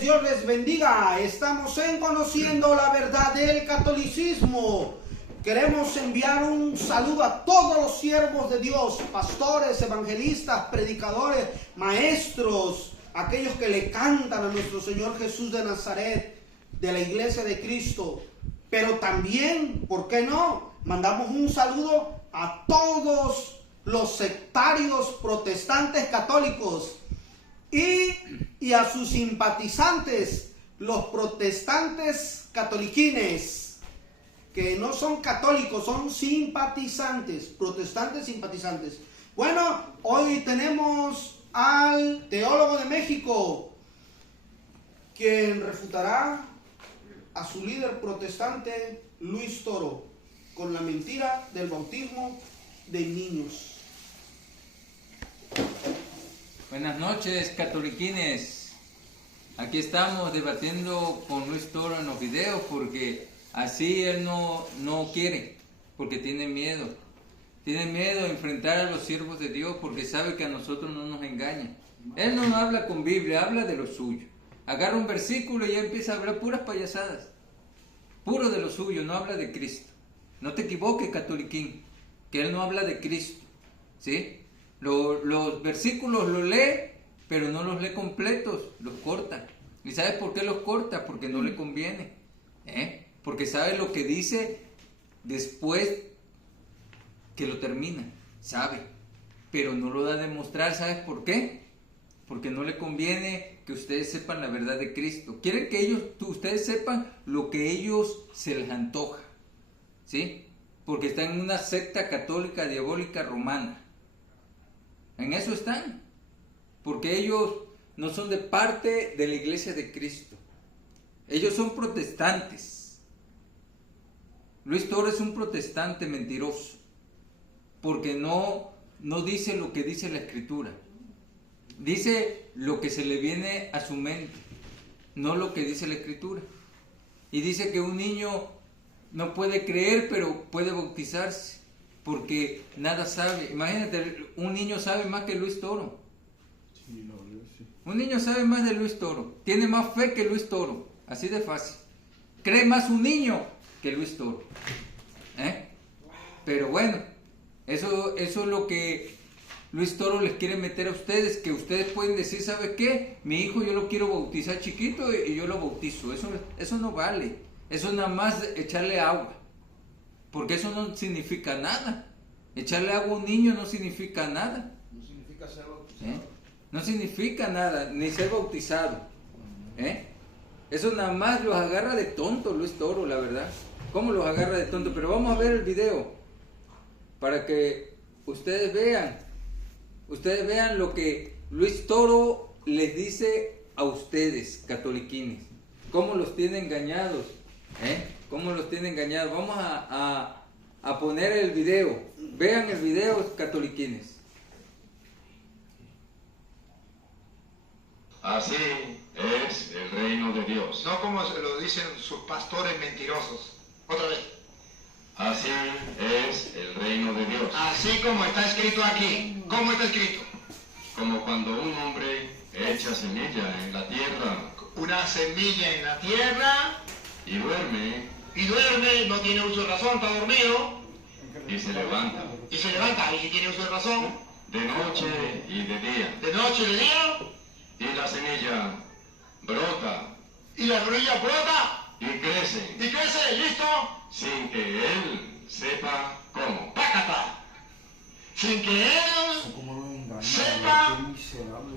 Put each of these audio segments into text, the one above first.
Dios les bendiga. Estamos en Conociendo la Verdad del Catolicismo. Queremos enviar un saludo a todos los siervos de Dios, pastores, evangelistas, predicadores, maestros, aquellos que le cantan a nuestro Señor Jesús de Nazaret, de la Iglesia de Cristo. Pero también, ¿por qué no? Mandamos un saludo a todos los sectarios protestantes católicos y a sus simpatizantes, los protestantes catoliquines, que no son católicos, son simpatizantes, protestantes simpatizantes. Bueno, hoy tenemos al teólogo de México, quien refutará a su líder protestante, Luis Toro, con la mentira del bautismo de niños. Buenas noches, catoliquines. Aquí estamos debatiendo con Luis Toro en los videos porque así él no quiere, porque tiene miedo. Tiene miedo de enfrentar a los siervos de Dios porque sabe que a nosotros no nos engaña. Él no habla con Biblia, habla de lo suyo. Agarra un versículo y ya empieza a hablar puras payasadas. Puro de lo suyo, no habla de Cristo. No te equivoques, catoliquín, que él no habla de Cristo, ¿sí? Los versículos los lee, pero no los lee completos, los corta. ¿Y sabes por qué los corta? Porque no le conviene, porque sabe lo que dice después que lo termina, sabe, pero no lo da a demostrar. ¿Sabes por qué? Porque no le conviene que ustedes sepan la verdad de Cristo. Quieren que ustedes sepan lo que ellos se les antoja, ¿sí? Porque están en una secta católica diabólica romana. En eso están, porque ellos no son de parte de la Iglesia de Cristo. Ellos son protestantes. Luis Toro es un protestante mentiroso, porque no dice lo que dice la Escritura. Dice lo que se le viene a su mente, no lo que dice la Escritura. Y dice que un niño no puede creer, pero puede bautizarse, porque nada sabe. Imagínate, un niño sabe más que Luis Toro. Sí. Un niño sabe más de Luis Toro. Tiene más fe que Luis Toro. Así de fácil. Cree más un niño que Luis Toro. Pero bueno, eso es lo que Luis Toro les quiere meter a ustedes, que ustedes pueden decir, ¿sabe qué? Mi hijo yo lo quiero bautizar chiquito y yo lo bautizo. Eso no vale. Eso es nada más echarle agua. Porque eso no significa nada. Echarle agua a un niño no significa nada. No significa ser bautizado. No significa nada, ni ser bautizado. Eso nada más los agarra de tonto Luis Toro, la verdad. ¿Cómo los agarra de tonto? Pero vamos a ver el video para que ustedes vean lo que Luis Toro les dice a ustedes, catoliquines. Cómo los tiene engañados. Cómo los tiene engañados. Vamos a poner el video. Vean el video, catoliquines. Así es el reino de Dios. No como se lo dicen sus pastores mentirosos. Otra vez. Así es el reino de Dios. Así como está escrito aquí. ¿Cómo está escrito? Como cuando un hombre echa semilla en la tierra. Una semilla en la tierra. Y duerme. No tiene uso de razón, está dormido. Y se levanta. Y si tiene uso de razón. De noche y de día. De noche y de día. Y la semilla brota. Y la semilla brota. Y crece. ¿Listo? Sin que él sepa cómo. ¡Pácata! Sin que él sepa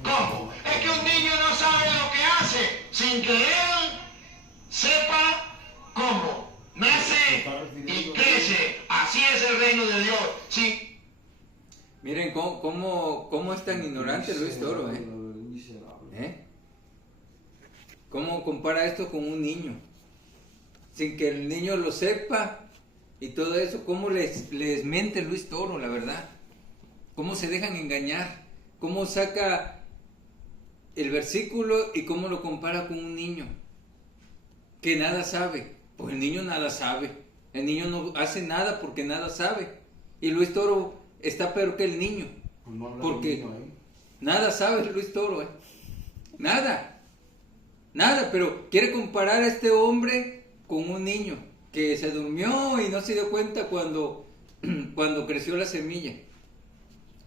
cómo. Es que un niño no sabe lo que hace. Sin que él sepa cómo. Nace y crece. Así es el reino de Dios. Sí. Miren cómo es tan ignorante Luis Toro, ¿Cómo compara esto con un niño? Sin que el niño lo sepa y todo eso. ¿Cómo les mente Luis Toro, la verdad? ¿Cómo se dejan engañar? ¿Cómo saca el versículo y cómo lo compara con un niño que nada sabe? Pues el niño nada sabe. El niño no hace nada porque nada sabe. Y Luis Toro está peor que el niño. Porque nada sabe Luis Toro, Nada. nada, pero quiere comparar a este hombre con un niño que se durmió y no se dio cuenta cuando creció la semilla.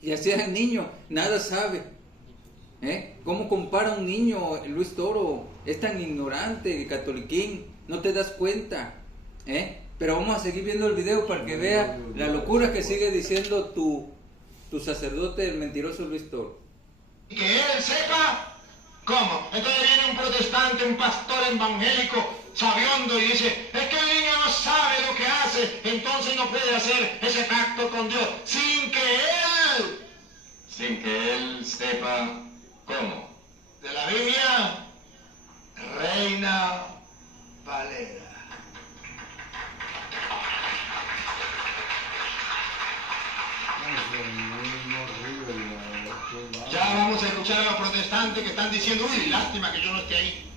Y así es el niño, nada sabe. ¿Cómo compara un niño, Luis Toro? Es tan ignorante, catoliquín, no te das cuenta. Pero vamos a seguir viendo el video para que vea la locura que sigue diciendo tu sacerdote, el mentiroso Luis Toro. Que él sepa cómo. Entonces viene un protestante, un pastor evangélico sabiondo y dice, es que el niño no sabe lo que hace, entonces no puede hacer ese pacto con Dios sin que él sepa cómo. de la Biblia, Reina Valera. Ya vamos a escuchar a los protestantes que están diciendo, uy, lástima que yo no esté ahí.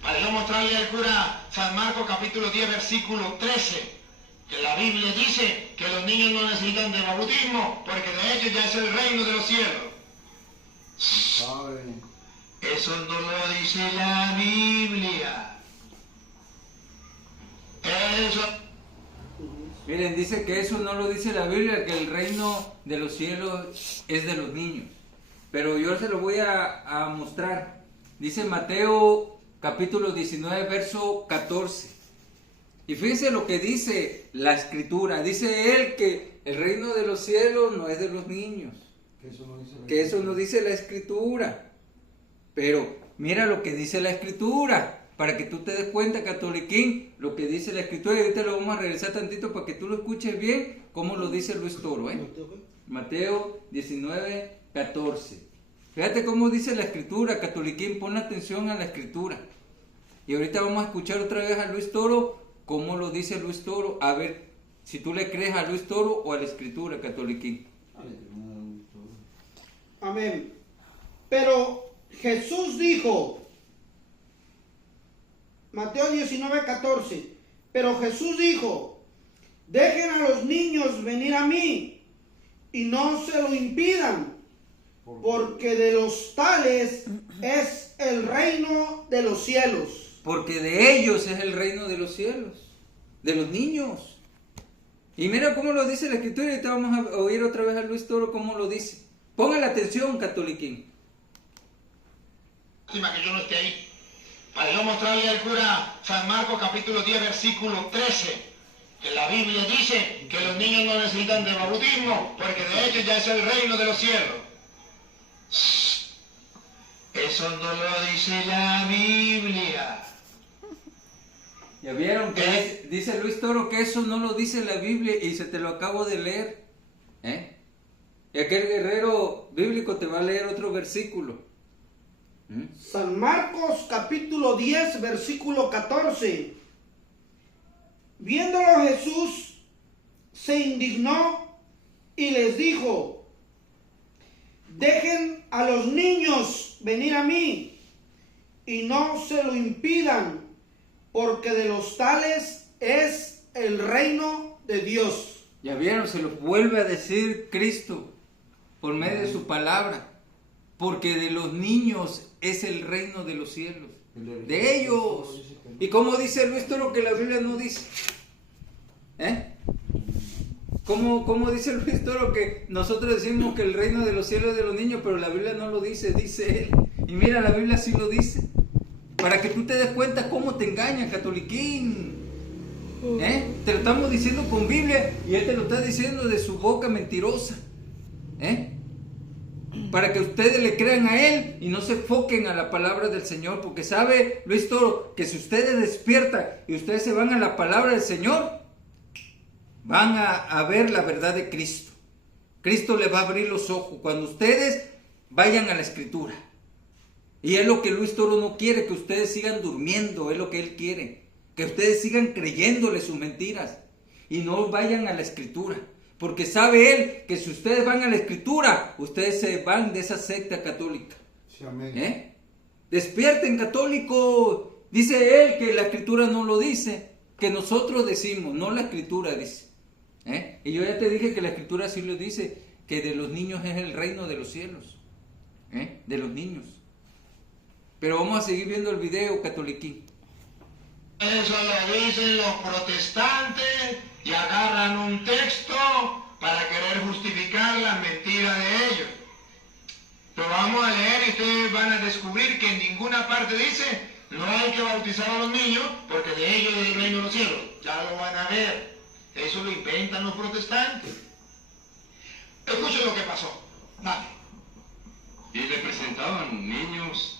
Para yo mostrarle al cura San Marcos capítulo 10 versículo 13, que la Biblia dice que los niños no necesitan de bautismo, porque de ellos ya es el reino de los cielos. Eso no lo dice la Biblia. Eso... Miren, dice que eso no lo dice la Biblia, que el reino de los cielos es de los niños. Pero yo se lo voy a mostrar. Dice Mateo capítulo 19, verso 14. Y fíjense lo que dice la escritura. Dice él que el reino de los cielos no es de los niños. Que eso no dice la escritura. Pero mira lo que dice la escritura. Para que tú te des cuenta, catoliquín, lo que dice la escritura. Y ahorita lo vamos a regresar tantito para que tú lo escuches bien, como lo dice Luis Toro. Mateo 19, 14. Fíjate cómo dice la escritura, catoliquín, pon atención a la escritura. Y ahorita vamos a escuchar otra vez a Luis Toro, cómo lo dice Luis Toro. A ver si tú le crees a Luis Toro o a la escritura, catoliquín. Amén. Pero Jesús dijo, Mateo 19, 14, pero Jesús dijo, dejen a los niños venir a mí y no se lo impidan, porque de los tales es el reino de los cielos. Porque de ellos es el reino de los cielos, de los niños. Y mira cómo lo dice la escritura, y ahorita vamos a oír otra vez a Luis Toro cómo lo dice. Pongan la atención, catoliquín. Lástima que yo no esté ahí. Para yo mostrarle al cura San Marcos capítulo 10 versículo 13, que la Biblia dice que los niños no necesitan de bautismo, porque de ellos ya es el reino de los cielos. Eso no lo dice la Biblia. Ya vieron que dice Luis Toro que eso no lo dice la Biblia y se te lo acabo de leer. Y aquel guerrero bíblico te va a leer otro versículo. San Marcos capítulo 10 versículo 14. Viéndolo Jesús se indignó y les dijo, dejen a los niños venir a mí y no se lo impidan, porque de los tales es el reino de Dios. Ya vieron, se lo vuelve a decir Cristo por medio de su palabra, porque de los niños es el reino de los cielos, de ellos. ¿Y cómo dice Luis Toro que la Biblia no dice? ¿Cómo dice Luis Toro que nosotros decimos que el reino de los cielos es de los niños, pero la Biblia no lo dice, dice él? Y mira, la Biblia sí lo dice. Para que tú te des cuenta cómo te engañan, catoliquín. Te lo estamos diciendo con Biblia y él te lo está diciendo de su boca mentirosa. Para que ustedes le crean a él y no se enfoquen a la palabra del Señor, porque sabe Luis Toro que si ustedes despiertan y ustedes se van a la palabra del Señor, van a ver la verdad de Cristo. Cristo les va a abrir los ojos cuando ustedes vayan a la escritura. Y es lo que Luis Toro no quiere, que ustedes sigan durmiendo, es lo que él quiere, que ustedes sigan creyéndole sus mentiras y no vayan a la escritura. Porque sabe él que si ustedes van a la escritura, ustedes se van de esa secta católica. Sí, amén. Despierten, católico. Dice él que la escritura no lo dice, que nosotros decimos, no la escritura dice. Y yo ya te dije que la escritura sí lo dice, que de los niños es el reino de los cielos. De los niños. Pero vamos a seguir viendo el video, Catoliquín. Eso lo dicen los protestantes y agarran un texto para querer justificar la mentira de ellos. Lo vamos a leer y ustedes van a descubrir que en ninguna parte dice no hay que bautizar a los niños porque de ellos es el reino de los cielos. Ya lo van a ver. Eso lo inventan los protestantes. Escuchen lo que pasó. Dale. Y le presentaban niños,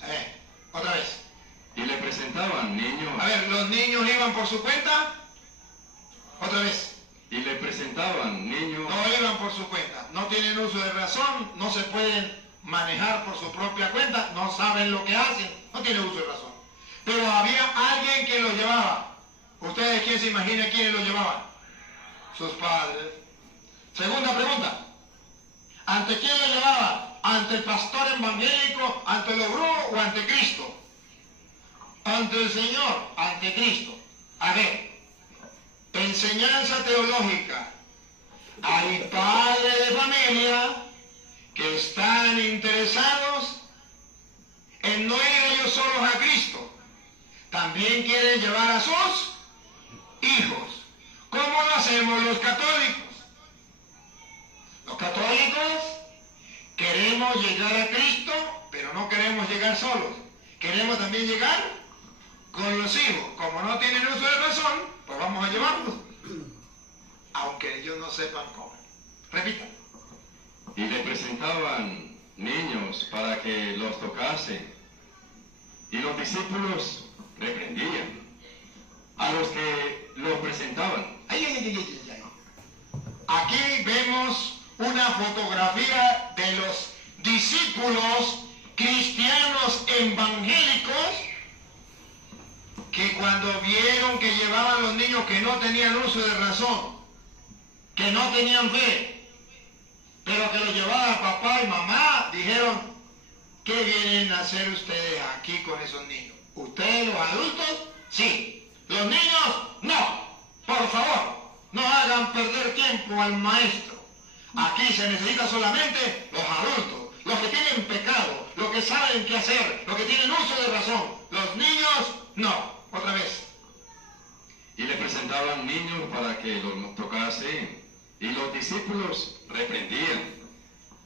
Otra vez. y le presentaban niños, A ver, ¿los niños iban por su cuenta? Otra vez. y le presentaban niños, No iban por su cuenta. No tienen uso de razón. No se pueden manejar por su propia cuenta. No saben lo que hacen. No tienen uso de razón. Pero había alguien que los llevaba. ¿Ustedes quién se imagina quiénes los llevaban? Sus padres. Segunda pregunta. ¿Ante quién los llevaba? ¿Ante el pastor evangélico, ante los brujos o ante Cristo? Ante el Señor, ante Cristo. A ver, enseñanza teológica. Hay padres de familia que están interesados en no ir ellos solos a Cristo. También quieren llevar a sus hijos. ¿Cómo lo hacemos los católicos? Los católicos queremos llegar a Cristo, pero no queremos llegar solos. Queremos también llegar con los hijos. Como no tienen uso de razón, pues vamos a llevarlos. Aunque ellos no sepan cómo. Repita. y le presentaban niños para que los tocase. Y los discípulos reprendían a los que los presentaban. Aquí vemos una fotografía de los discípulos cristianos evangélicos que cuando vieron que llevaban los niños que no tenían uso de razón, que no tenían fe, pero que los llevaba papá y mamá, dijeron, ¿qué vienen a hacer ustedes aquí con esos niños? ¿Ustedes los adultos? Sí. ¿Los niños? No. Por favor, no hagan perder tiempo al maestro. Aquí se necesita solamente los adultos, los que tienen pecado, los que saben qué hacer, los que tienen uso de razón. Los niños, no. Otra vez. Y le presentaban niños para que los tocase. Y los discípulos reprendían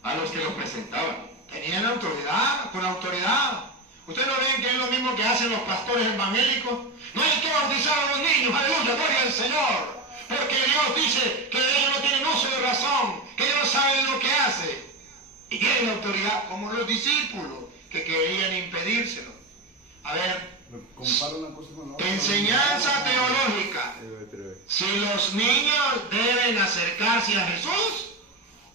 a los que los presentaban. Tenían autoridad, con autoridad. ¿Ustedes no ven que es lo mismo que hacen los pastores evangélicos? No hay que bautizar a los niños, aleluya, gloria al Señor. Porque Dios dice que ellos no tienen uso de razón, que ellos no saben lo que hacen. Y tienen autoridad como los discípulos que querían impedírselo. A ver, enseñanza teológica. Si los niños deben acercarse a Jesús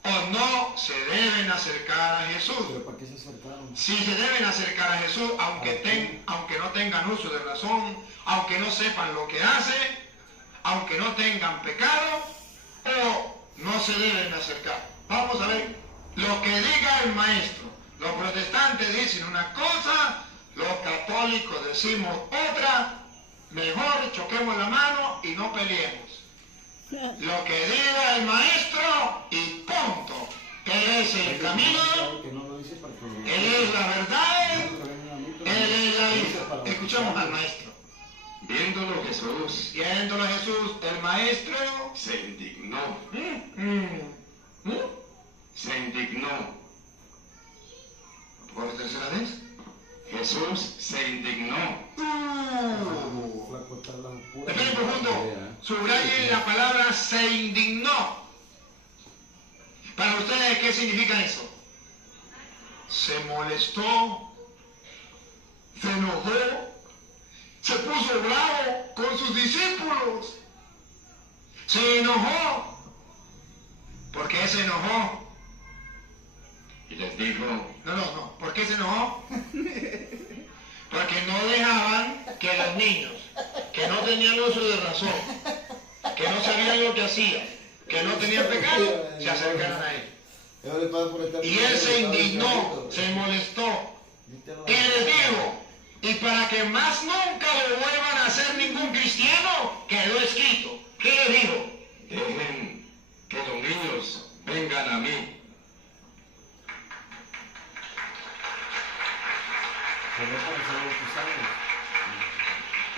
o no se deben acercar a Jesús. ¿Pero para qué se acercaron? Si se deben acercar a Jesús, aunque no tengan uso de razón, aunque no sepan lo que hace, aunque no tengan pecado, o no se deben acercar. Vamos a ver lo que diga el maestro. Los protestantes dicen una cosa, los católicos decimos otra. Mejor choquemos la mano y no peleemos. Lo que diga el maestro y punto. Él es el camino, Él es la verdad, Él es la vida. Escuchemos al maestro. Viéndolo Jesús, Viéndolo a Jesús, el maestro se indignó. Se indignó. ¿Por tercera vez? Jesús se indignó. Esperen profundo. Subrayen la palabra se indignó. Para ustedes, ¿qué significa eso? Se molestó, se enojó, se puso bravo con sus discípulos, se enojó. ¿Por qué se enojó? Y les dijo, No. ¿Por qué se enojó? Porque no dejaban que los niños, que no tenían uso de razón, que no sabían lo que hacían, que no tenían pecado, se acercaran a él. Y él se indignó, se molestó. Y les dijo, y para que más nunca lo vuelvan a hacer ningún cristiano, quedó escrito. ¿Qué le dijo? dejen que los niños vengan a mí. Pero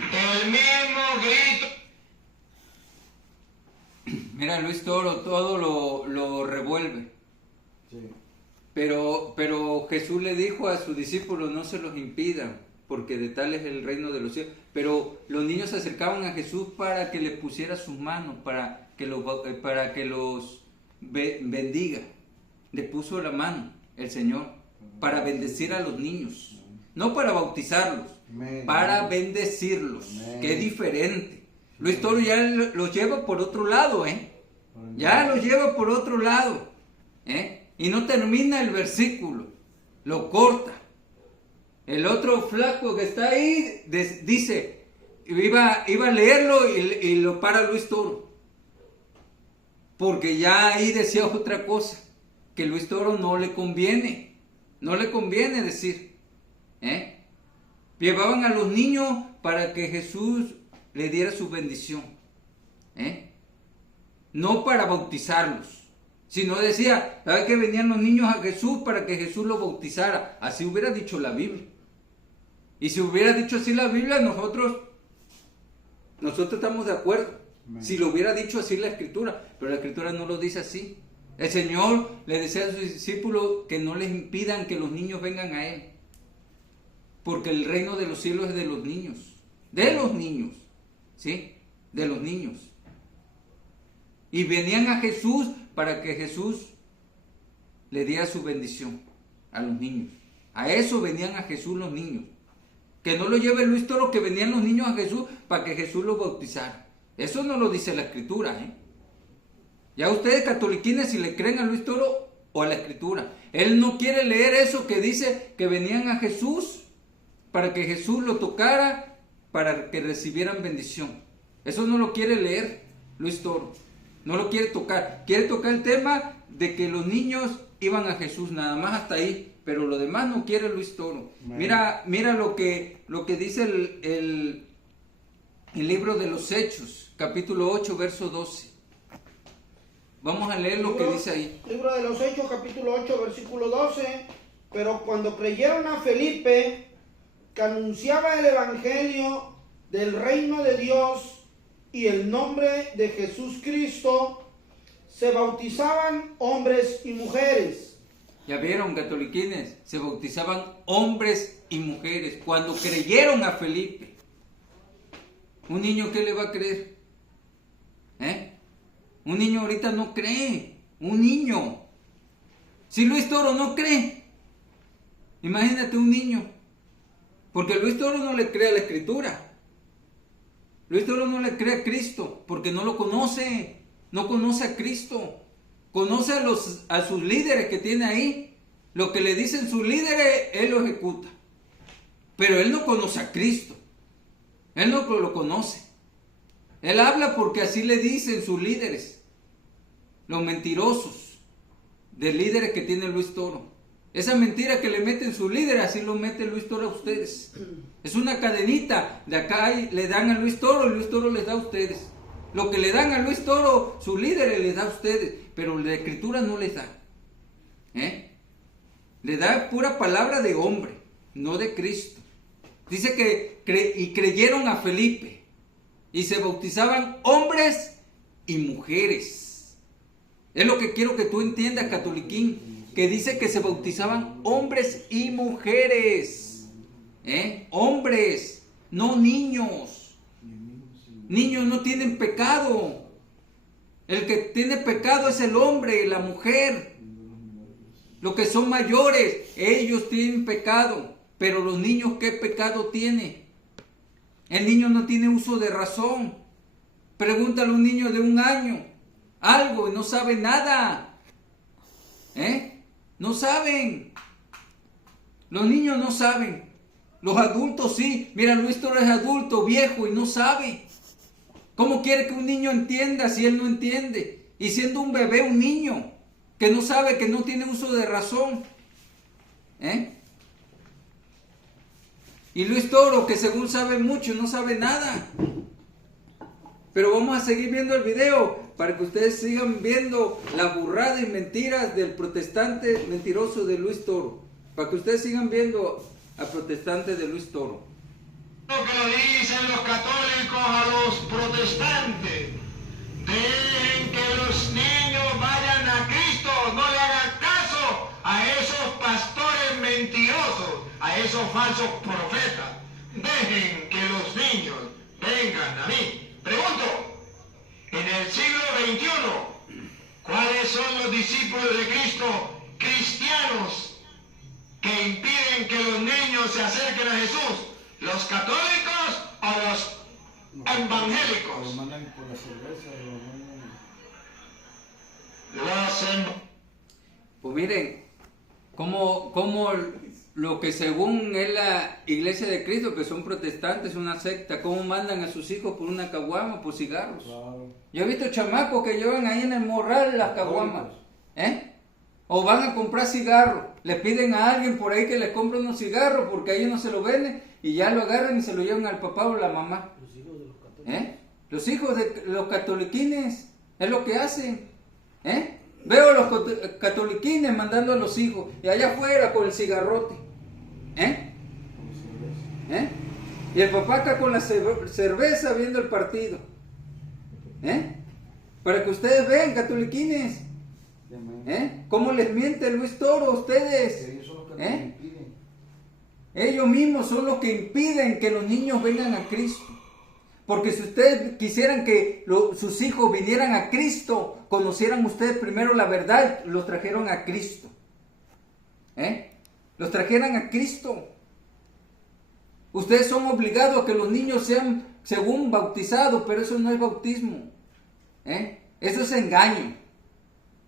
el mismo grito. Mira, Luis Toro todo lo revuelve. Sí. Pero Jesús le dijo a sus discípulos, no se los impidan, porque de tal es el reino de los cielos. Pero los niños se acercaban a Jesús para que le pusiera sus manos, para que los bendiga. Le puso la mano el Señor para bendecir a los niños, no para bautizarlos, para bendecirlos, que es diferente. Luis Toro ya los lleva por otro lado, ya los lleva por otro lado, y no termina el versículo, lo corta. El otro flaco que está ahí dice, iba a leerlo y lo para Luis Toro, porque ya ahí decía otra cosa, que Luis Toro no le conviene decir. Llevaban a los niños para que Jesús le diera su bendición, no para bautizarlos. Si no decía, ¿sabes que venían los niños a Jesús para que Jesús los bautizara? Así hubiera dicho la Biblia. Y si hubiera dicho así la Biblia, nosotros estamos de acuerdo. Amén. Si lo hubiera dicho así la Escritura, pero la Escritura no lo dice así. El Señor le decía a sus discípulos que no les impidan que los niños vengan a Él. Porque el reino de los cielos es de los niños. De los niños. ¿Sí? De los niños. Y venían a Jesús para que Jesús le diera su bendición a los niños. A eso venían a Jesús los niños. Que no lo lleve Luis Toro, que venían los niños a Jesús para que Jesús los bautizara. Eso no lo dice la Escritura, Ya ustedes catoliquines si le creen a Luis Toro o a la Escritura. Él no quiere leer eso que dice que venían a Jesús para que Jesús lo tocara, para que recibieran bendición. Eso no lo quiere leer Luis Toro. No lo quiere tocar. Quiere tocar el tema de que los niños iban a Jesús, nada más hasta ahí. Pero lo demás no quiere Luis Toro. Mira lo que dice el libro de los Hechos, capítulo 8, verso 12. Vamos a leer lo que dice ahí. Libro de los Hechos, capítulo 8, versículo 12. Pero cuando creyeron a Felipe, que anunciaba el evangelio del reino de Dios y el nombre de Jesús Cristo, se bautizaban hombres y mujeres. Ya vieron, catoliquines, se bautizaban hombres y mujeres cuando creyeron a Felipe. ¿Un niño qué le va a creer? Un niño ahorita no cree. Un niño. Si Luis Toro no cree, imagínate un niño. Porque Luis Toro no le cree a la Escritura. Luis Toro no le cree a Cristo porque no lo conoce. No conoce a Cristo. Conoce a sus líderes que tiene ahí. Lo que le dicen sus líderes, él lo ejecuta. Pero él no conoce a Cristo. Él no lo conoce. Él habla porque así le dicen sus líderes. Los mentirosos de líderes que tiene Luis Toro. Esa mentira que le meten sus líderes, así lo mete Luis Toro a ustedes. Es una cadenita. De acá le dan a Luis Toro y Luis Toro les da a ustedes. Lo que le dan a Luis Toro, sus líderes les da a ustedes, pero la Escritura no les da. Le da pura palabra de hombre, no de Cristo. Dice que creyeron a Felipe y se bautizaban hombres y mujeres. Es lo que quiero que tú entiendas, catoliquín, que dice que se bautizaban hombres y mujeres. Hombres, no niños. Niños no tienen pecado. El que tiene pecado es el hombre, la mujer. Los que son mayores, ellos tienen pecado. Pero los niños, ¿qué pecado tienen? El niño no tiene uso de razón. Pregúntale a un niño de 1 año algo y no sabe nada. No saben. Los niños no saben. Los adultos sí. Mira, Luis Toro es adulto, viejo y no sabe. ¿Cómo quiere que un niño entienda si él no entiende? Y siendo un bebé, un niño, que no sabe, que no tiene uso de razón. Y Luis Toro, que según sabe mucho, no sabe nada. Pero vamos a seguir viendo el video para que ustedes sigan viendo la burrada y mentiras del protestante mentiroso de Luis Toro. Para que ustedes sigan viendo al protestante de Luis Toro. Lo que lo dice dicen los católicos a los protestantes, dejen que los niños vayan a Cristo, no le hagan caso a esos pastores mentirosos, a esos falsos profetas. Dejen que los niños vengan a mí. Pregunto, en el siglo XXI, ¿cuáles son los discípulos de Cristo cristianos que impiden que los niños se acerquen a Jesús? ¿Los católicos o los evangélicos? Lo mandan por la cerveza, lo mandan... Pues miren, como lo que según es la Iglesia de Cristo, que son protestantes, una secta, cómo mandan a sus hijos por una caguama, por cigarros. Claro. Yo he visto chamacos que llevan ahí en el morral las caguamas, o van a comprar cigarros, le piden a alguien por ahí que les compre unos cigarros porque a ellos no se lo venden y ya lo agarran y se lo llevan al papá o la mamá. Los hijos de los católicos. Los hijos de los catoliquines es lo que hacen. Veo a los catoliquines mandando a los hijos y allá afuera con el cigarrote. Y el papá acá con la cerveza viendo el partido. Para que ustedes vean, catoliquines, cómo les miente Luis Toro a ustedes. Ellos son los que nos impiden. Ellos mismos son los que impiden que los niños vengan a Cristo. Porque si ustedes quisieran que sus hijos vinieran a Cristo, conocieran ustedes primero la verdad, los trajeron a Cristo. Los trajeran a Cristo. Ustedes son obligados a que los niños sean según bautizados, pero eso no es bautismo. Eso es engaño,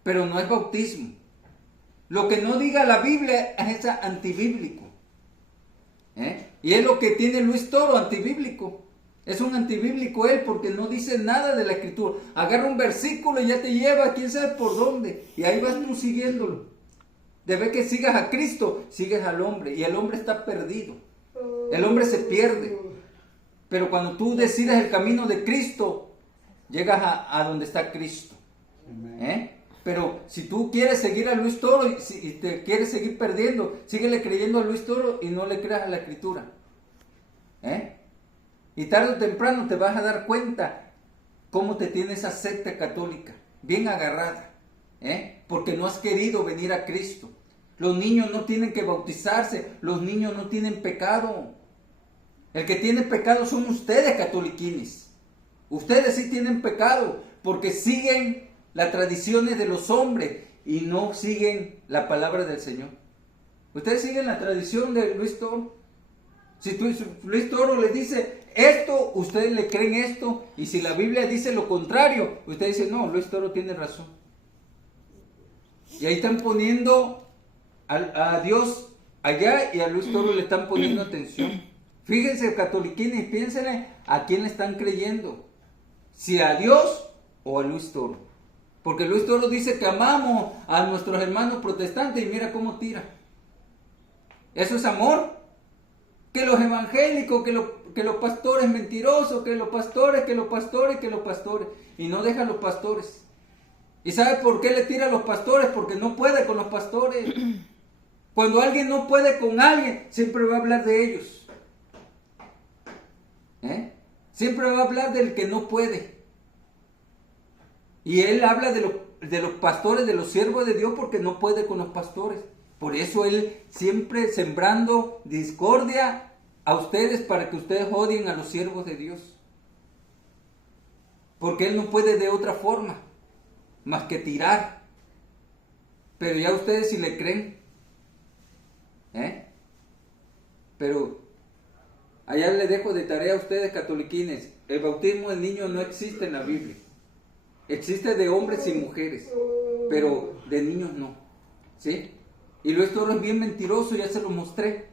pero no es bautismo. Lo que no diga la Biblia es antibíblico. Y es lo que tiene Luis Toro, antibíblico. Es un antibíblico él porque no dice nada de la escritura. Agarra un versículo y ya te lleva quién sabe por dónde. Y ahí vas tú siguiéndolo. De ver que sigas a Cristo, sigues al hombre. Y el hombre está perdido. El hombre se pierde. Pero cuando tú decides el camino de Cristo, llegas a donde está Cristo. Pero si tú quieres seguir a Luis Toro y te quieres seguir perdiendo, síguele creyendo a Luis Toro y no le creas a la escritura. Y tarde o temprano te vas a dar cuenta cómo te tiene esa secta católica, bien agarrada, porque no has querido venir a Cristo. Los niños no tienen que bautizarse, los niños no tienen pecado. El que tiene pecado son ustedes, catoliquines. Ustedes sí tienen pecado, porque siguen las tradiciones de los hombres y no siguen la palabra del Señor. Ustedes siguen la tradición de Luis Toro. Si Luis Toro les dice esto, ustedes le creen esto, y si la Biblia dice lo contrario, ustedes dicen, no, Luis Toro tiene razón. Y ahí están poniendo a Dios allá y a Luis Toro le están poniendo atención. Fíjense, catoliquines, piénsenle a quién le están creyendo, si a Dios o a Luis Toro. Porque Luis Toro dice que amamos a nuestros hermanos protestantes y mira cómo tira. ¿Eso es amor? Que los evangélicos, que los pastores mentirosos, que los pastores. Y no deja a los pastores. ¿Y sabe por qué le tira a los pastores? Porque no puede con los pastores. Cuando alguien no puede con alguien, siempre va a hablar de ellos. Siempre va a hablar del que no puede. Y él habla de los pastores, de los siervos de Dios, porque no puede con los pastores. Por eso él siempre sembrando discordia a ustedes para que ustedes odien a los siervos de Dios. Porque él no puede de otra forma, más que tirar. Pero ya ustedes sí le creen. Pero allá les dejo de tarea a ustedes, catoliquines. El bautismo del niño no existe en la Biblia. Existe de hombres y mujeres, pero de niños no. ¿Sí? Y Luis Toro es bien mentiroso, ya se lo mostré,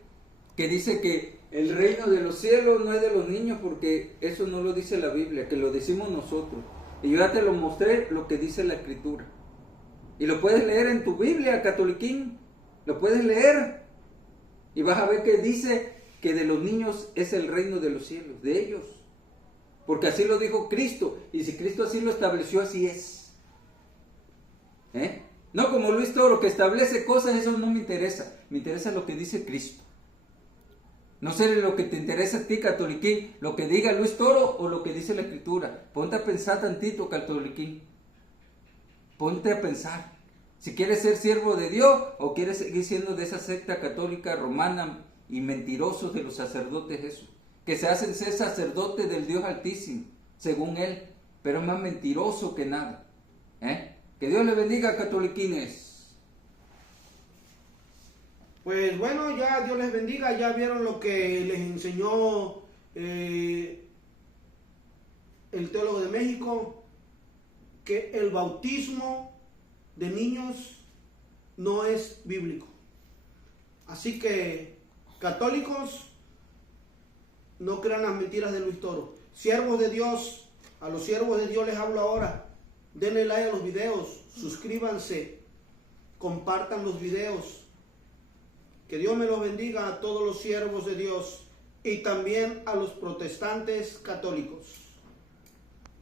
que dice que el reino de los cielos no es de los niños porque eso no lo dice la Biblia, que lo decimos nosotros. Y yo ya te lo mostré lo que dice la Escritura. Y lo puedes leer en tu Biblia, catoliquín, lo puedes leer. Y vas a ver que dice que de los niños es el reino de los cielos, de ellos. Porque así lo dijo Cristo, y si Cristo así lo estableció, así es. No como Luis Toro, que establece cosas, eso no me interesa. Me interesa lo que dice Cristo. No sé lo que te interesa a ti, catoliquín, lo que diga Luis Toro o lo que dice la Escritura. Ponte a pensar tantito, catoliquín. Ponte a pensar. Si quieres ser siervo de Dios o quieres seguir siendo de esa secta católica romana y mentirosos de los sacerdotes esos, que se hacen ser sacerdotes del Dios Altísimo, según él, pero es más mentiroso que nada. Que Dios le bendiga, catoliquines. Pues bueno, ya Dios les bendiga, ya vieron lo que les enseñó el teólogo de México, que el bautismo de niños no es bíblico. Así que, católicos, no crean las mentiras de Luis Toro. Siervos de Dios, a los siervos de Dios les hablo ahora. Denle like a los videos, suscríbanse, compartan los videos. Que Dios me los bendiga a todos los siervos de Dios y también a los protestantes católicos.